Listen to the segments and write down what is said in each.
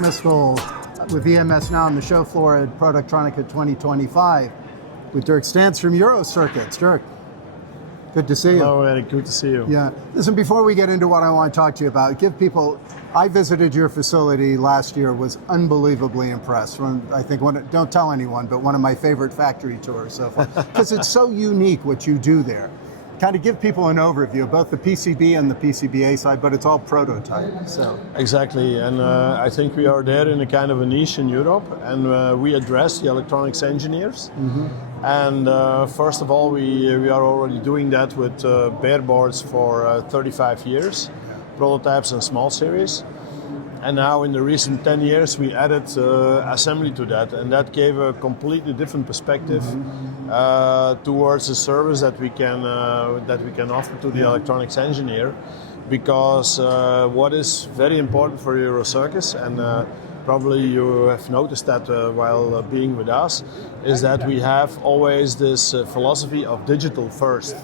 Miscoll with EMSNOW on the show floor at Productronica 2025 with Dirk Stantz from Eurocircuits. Dirk, good to see you. Hello, Eric. Good to see you. Yeah. Listen, before we get into what I want to talk to you about, give people, I visited your facility last year, was unbelievably impressed. Don't tell anyone, but one of my favorite factory tours so far, because it's so unique what you do there. Kind of give people an overview of both the PCB and the PCBA side, but it's all prototype. So Exactly, and I think we are there in a kind of a niche in Europe, and we address the electronics engineers. Mm-hmm. And first of all, we are already doing that with bare boards for 35 years, prototypes and small series. And now in the recent 10 years, we added assembly to that, and that gave a completely different perspective towards the service that we can offer to the electronics engineer. Because what is very important for Eurocircuits, and probably you have noticed that while being with us, is that we have always this philosophy of digital first.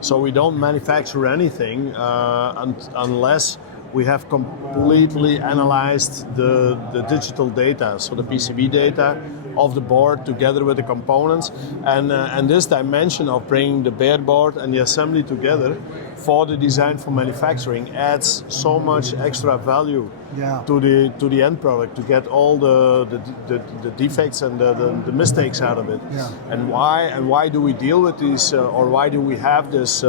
So we don't manufacture anything unless we have completely analyzed the digital data, so the PCB data of the board together with the components, and this dimension of bringing the bare board and the assembly together for the design for manufacturing adds so much extra value to the end product to get all the defects and the mistakes out of it. And why do we deal with these, or why do we have this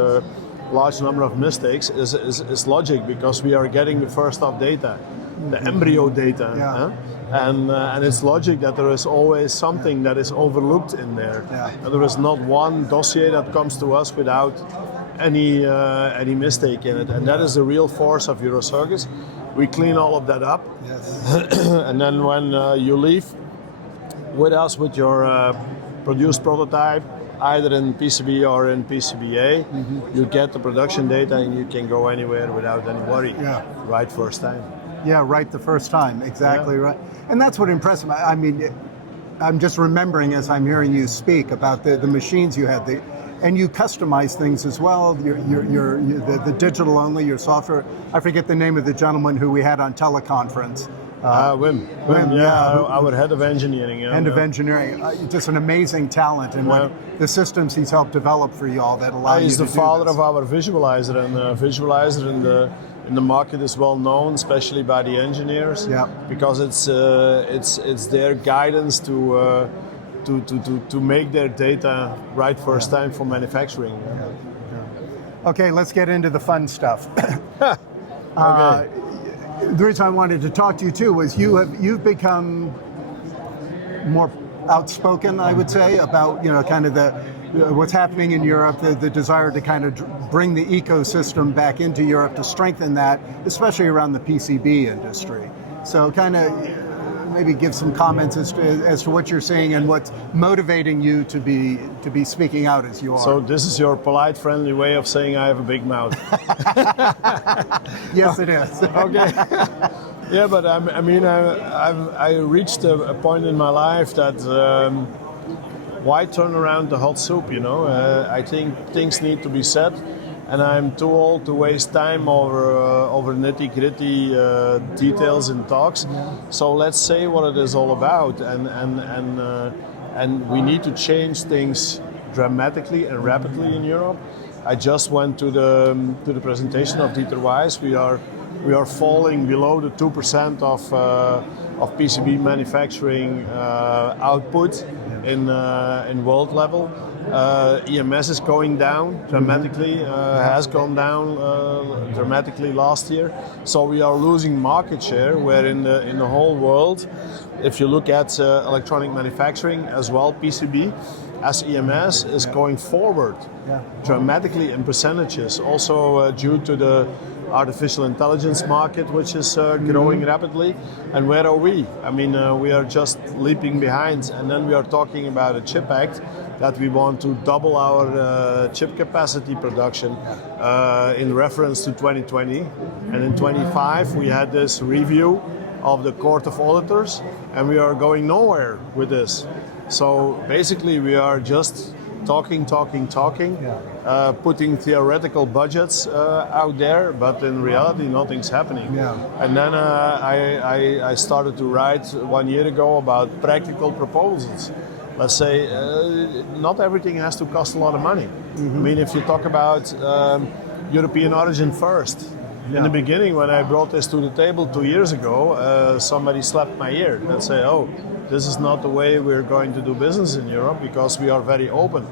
large number of mistakes is logic, because we are getting the first off data, the embryo data, and it's logic that there is always something that is overlooked in there. And there is not one dossier that comes to us without any mistake in it, and that is the real force of Eurocircuits. We clean all of that up, and then when you leave with us with your produced prototype, either in PCB or in PCBA, you get the production data and you can go anywhere without any worry. Right first time. Yeah, right the first time, exactly right. And that's what impressed me. I mean, I'm just remembering as I'm hearing you speak about the machines you had, and you customize things as well. The digital only, your software. I forget the name of the gentleman who we had on teleconference. Wim, our head of engineering. Head of engineering, just an amazing talent, and the systems he's helped develop for you all that allow you to do this. He's the father of our visualizer, and visualizer in the market is well known, especially by the engineers, because it's their guidance to make their data right first time for manufacturing. Okay, let's get into the fun stuff. Okay. The reason I wanted to talk to you too was you've become more outspoken, I would say, about kind of what's happening in Europe, the desire to kind of bring the ecosystem back into Europe to strengthen that, especially around the PCB industry. So kind of maybe give some comments as to what you're seeing and what's motivating you to be speaking out as you are. So this is your polite, friendly way of saying I have a big mouth. Yes, it is. Okay. Yeah, but I reached a point in my life that why turn around the hot soup? I think things need to be said. And I'm too old to waste time over nitty-gritty details in talks. So let's say what it is all about, and we need to change things dramatically and rapidly in Europe. I just went to the presentation of Dieter Weiss. We are falling below the 2% of PCB manufacturing output in world level. EMS is going down dramatically, has gone down dramatically last year. So we are losing market share, where in the whole world, if you look at electronic manufacturing as well, PCB as EMS is going forward dramatically in percentages, also due to the artificial intelligence market, which is growing rapidly. And where are we? I mean, we are just leaping behind, and then we are talking about a CHIP Act that we want to double our chip capacity production in reference to 2020. And in 25 we had this review of the Court of Auditors, and we are going nowhere with this. So basically we are just talking, putting theoretical budgets out there, but in reality, nothing's happening. Yeah. And then I started to write 1 year ago about practical proposals. Let's say not everything has to cost a lot of money. I mean, if you talk about European origin first, in the beginning, when I brought this to the table 2 years ago, somebody slapped my ear and said, "Oh, this is not the way we're going to do business in Europe because we are very open."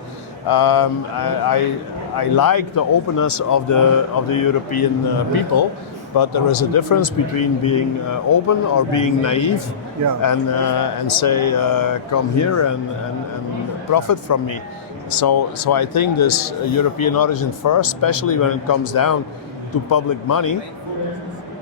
I like the openness of the European people, but there is a difference between being open or being naive, and say, "Come here and profit from me." So I think this European origin first, especially when it comes down to public money,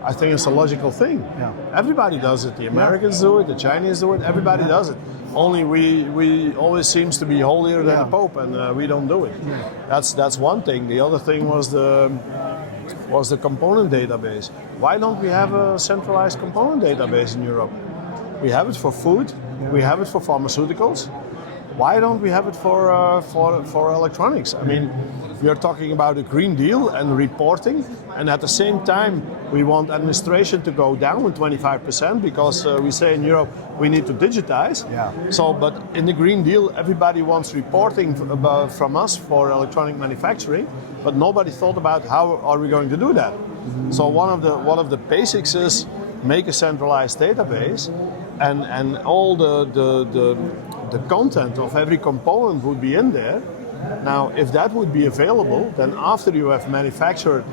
I think it's a logical thing. Yeah. Everybody does it. The Americans do it, the Chinese do it, everybody does it. Only we always seems to be holier than the Pope, and we don't do it. That's one thing. The other thing was the component database. Why don't we have a centralized component database in Europe? We have it for food, we have it for pharmaceuticals. Why don't we have it for electronics? I mean, we are talking about a Green Deal and reporting, and at the same time, we want administration to go down with 25% because we say in Europe we need to digitize. Yeah. So, but in the Green Deal, everybody wants reporting from us for electronic manufacturing, but nobody thought about how are we going to do that. So one of the basics is make a centralized database, and all the content of every component would be in there. Now, if that would be available, then after you have manufactured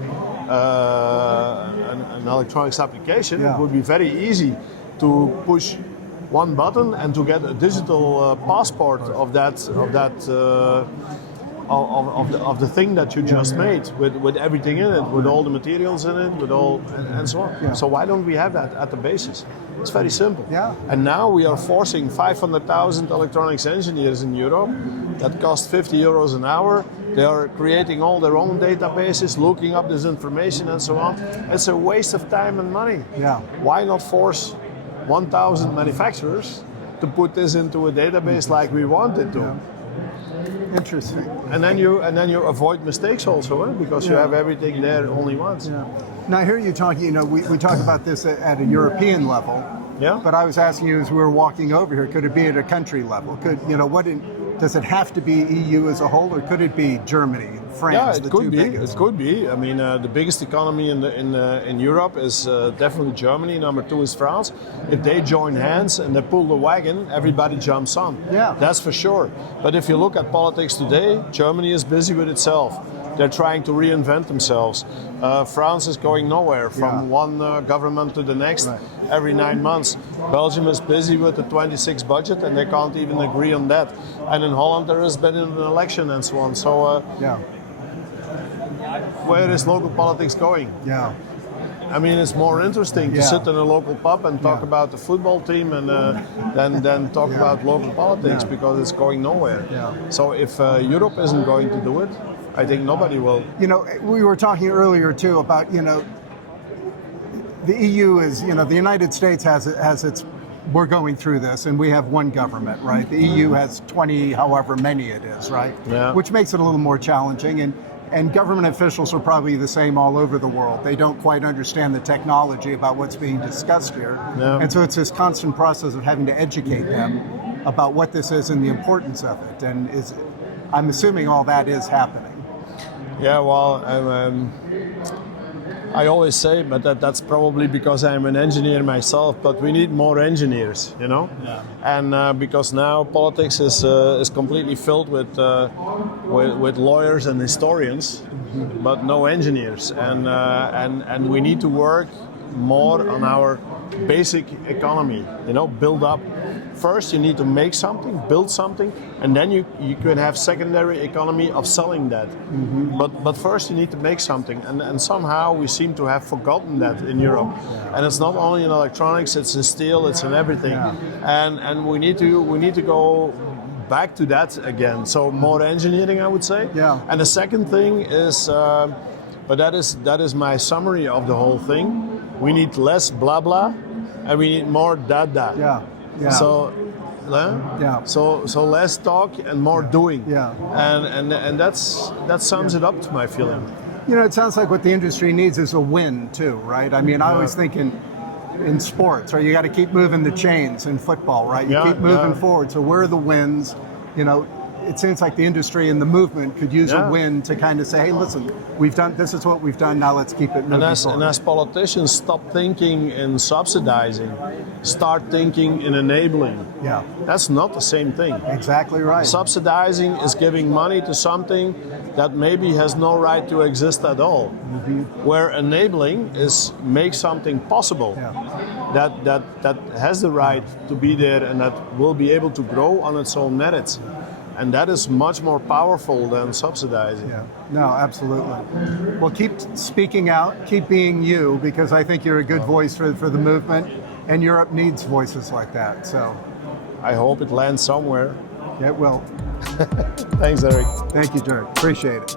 an electronics application, it would be very easy to push one button and to get a digital passport of the thing that you just made, with everything in it, with all the materials in it, with all and so on. Yeah. So why don't we have that at the basis? It's very simple. Yeah. And now we are forcing 500,000 electronics engineers in Europe that cost 50 euros an hour. They are creating all their own databases, looking up this information and so on. It's a waste of time and money. Yeah. Why not force 1,000 manufacturers to put this into a database like we wanted to? Yeah. Interesting. And then you avoid mistakes also, because you have everything there only once. Yeah. Now I hear you talking, we talk about this at a European level. Yeah. But I was asking you as we were walking over here, could it be at a country level? Does it have to be EU as a whole, or could it be Germany, France? Yeah, it could be. It could be. I mean, the biggest economy in Europe is definitely Germany. Number 2 is France. If they join hands and they pull the wagon, everybody jumps on. Yeah, that's for sure. But if you look at politics today, Germany is busy with itself. They're trying to reinvent themselves. France is going nowhere from one government to the next every 9 months. Belgium is busy with the 26 budget and they can't even agree on that. And in Holland there has been an election and so on. So where is local politics going? Yeah. I mean, it's more interesting to sit in a local pub and talk about the football team and than talk about local politics because it's going nowhere. Yeah. So if Europe isn't going to do it, I think nobody will. We were talking earlier too about, the EU is, the United States has its, we're going through this and we have one government, right? The EU has 20, however many it is, right? Yeah. Which makes it a little more challenging. And government officials are probably the same all over the world. They don't quite understand the technology about what's being discussed here. Yeah. And so it's this constant process of having to educate them about what this is and the importance of it. And I'm assuming all that is happening. Yeah, well, I always say, but that's probably because I'm an engineer myself, but we need more engineers, Yeah. And because now politics is completely filled with lawyers and historians, but no engineers, and we need to work more on our basic economy, build up. First, you need to make something, build something, and then you can have secondary economy of selling that. Mm-hmm. But first, you need to make something, and somehow we seem to have forgotten that in Europe. Yeah. And it's not only in electronics; it's in steel, it's in everything. Yeah. And we need to go back to that again. So more engineering, I would say. Yeah. And the second thing is, but that is my summary of the whole thing. We need less blah blah, and we need more data. Yeah. Yeah. So Yeah. So less talk and more doing. Yeah. And that sums it up to my feeling. You know, it sounds like what the industry needs is a win too, right? I mean, I always think in sports, right? You got to keep moving the chains in football, right? You keep moving forward. So where are the wins? You know, it seems like the industry and the movement could use a win to kind of say, hey, listen, this is what we've done, now let's keep it moving forward. And as politicians stop thinking in subsidizing, start thinking in enabling. Yeah. That's not the same thing. Exactly right. Subsidizing is giving money to something that maybe has no right to exist at all. Where enabling is make something possible that has the right to be there and that will be able to grow on its own merits. And that is much more powerful than subsidizing. Yeah, no, absolutely. Well, keep speaking out, keep being you, because I think you're a good voice for the movement, and Europe needs voices like that. So I hope it lands somewhere. it will. Thanks, Eric. Thank you, Dirk. Appreciate it.